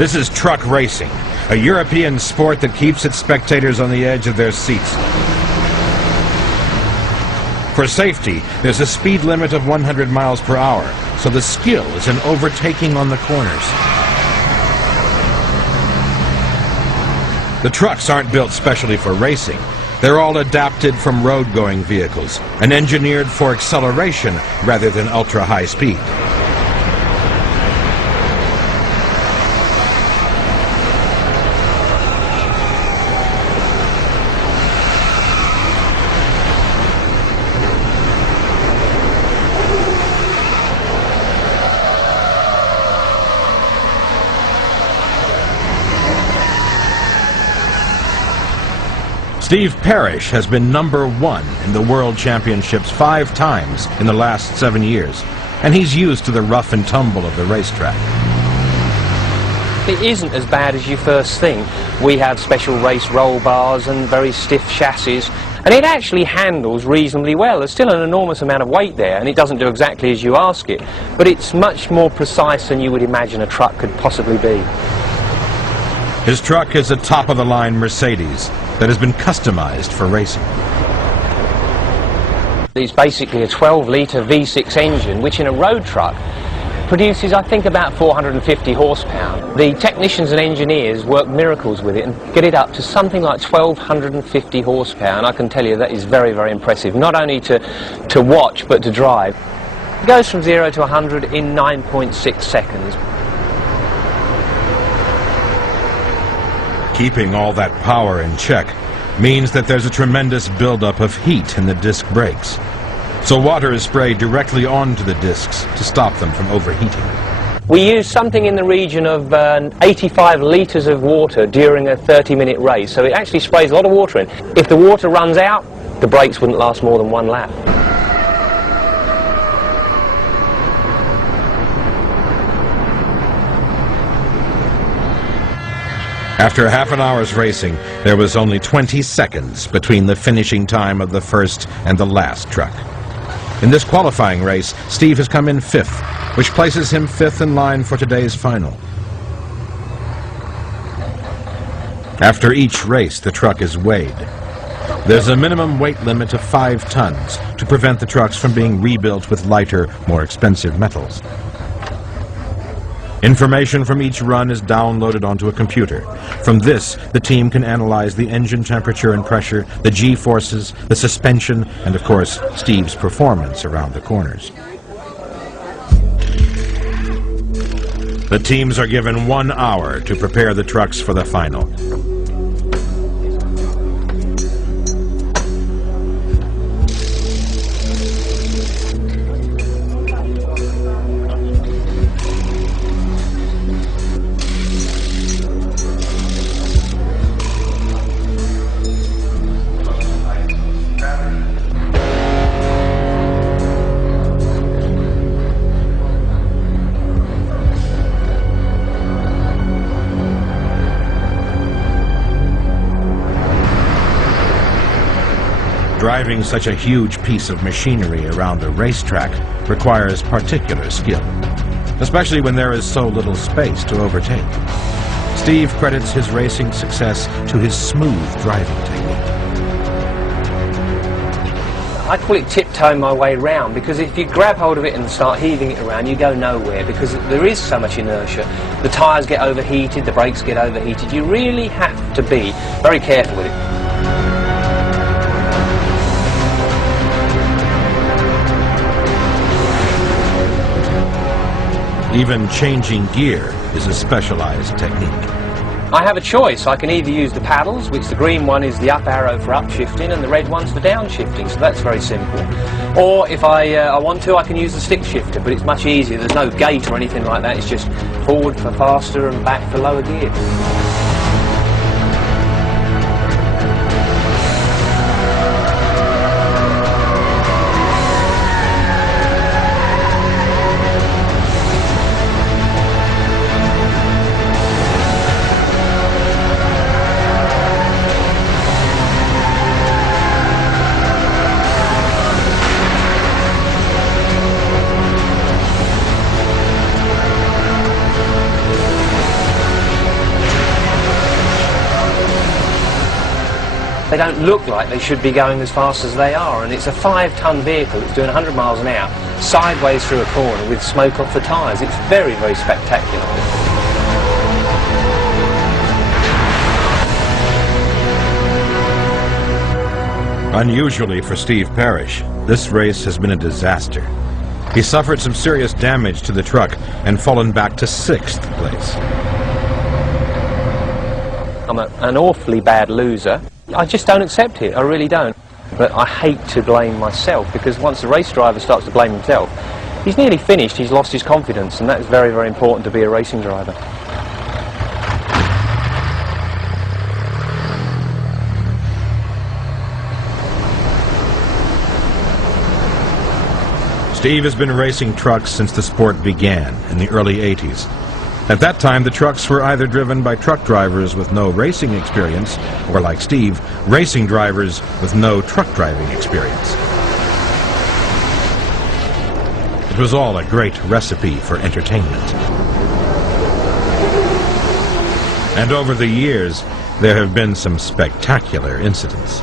This is truck racing, a European sport that keeps its spectators on the edge of their seats. For safety, there's a speed limit of 100 miles per hour, so the skill is in overtaking on the corners. The trucks aren't built specially for racing. They're all adapted from road-going vehicles and engineered for acceleration rather than ultra-high speed. Steve Parrish has been #1 in the World Championships 5 times in the last 7 years, and he's used to the rough and tumble of the racetrack. It isn't as bad as you first think. We have special race roll bars and very stiff chassis, and it actually handles reasonably well. There's still an enormous amount of weight there, and it doesn't do exactly as you ask it, but it's much more precise than you would imagine a truck could possibly be. His truck is a top-of-the-line Mercedes that has been customized for racing. It's basically a 12-litre V6 engine, which in a road truck produces, I think, about 450 horsepower. The technicians and engineers work miracles with it and get it up to something like 1,250 horsepower, and I can tell you that is very, very impressive, not only to watch but to drive. It goes from 0 to 100 in 9.6 seconds. Keeping all that power in check means that there's a tremendous buildup of heat in the disc brakes. So water is sprayed directly onto the discs to stop them from overheating. We use something in the region of 85 litres of water during a 30-minute race, so it actually sprays a lot of water in. If the water runs out, the brakes wouldn't last more than 1 lap. After half an hour's racing, there was only 20 seconds between the finishing time of the first and the last truck. In this qualifying race, Steve has come in 5th, which places him 5th in line for today's final. After each race, the truck is weighed. There's a minimum weight limit of 5 tons to prevent the trucks from being rebuilt with lighter, more expensive metals. Information from each run is downloaded onto a computer. From this, the team can analyze the engine temperature and pressure, the G-forces, the suspension, and of course, Steve's performance around the corners. The teams are given 1 hour to prepare the trucks for the final. Driving such a huge piece of machinery around a racetrack requires particular skill, especially when there is so little space to overtake. Steve credits his racing success to his smooth driving technique. I call it tiptoeing my way round, because if you grab hold of it and start heaving it around, you go nowhere, because there is so much inertia. The tyres get overheated, the brakes get overheated. You really have to be very careful with it. Even changing gear is a specialized technique. I have a choice. I can either use the paddles, which the green one is the up arrow for upshifting and the red one's for downshifting, so that's very simple. Or if I want to, I can use the stick shifter, but it's much easier. There's no gate or anything like that. It's just forward for faster and back for lower gear. They don't look like they should be going as fast as they are, and it's a 5-ton vehicle that's doing 100 miles an hour sideways through a corner with smoke off the tyres. It's very, very spectacular. Unusually for Steve Parrish, this race has been a disaster. He suffered some serious damage to the truck and fallen back to 6th place. I'm an awfully bad loser. I just don't accept it, I really don't. But I hate to blame myself, because once the race driver starts to blame himself, he's nearly finished, he's lost his confidence, and that's very, very important to be a racing driver. Steve has been racing trucks since the sport began in the early 80s. At that time, the trucks were either driven by truck drivers with no racing experience, or like Steve, racing drivers with no truck driving experience. It was all a great recipe for entertainment. And over the years, there have been some spectacular incidents.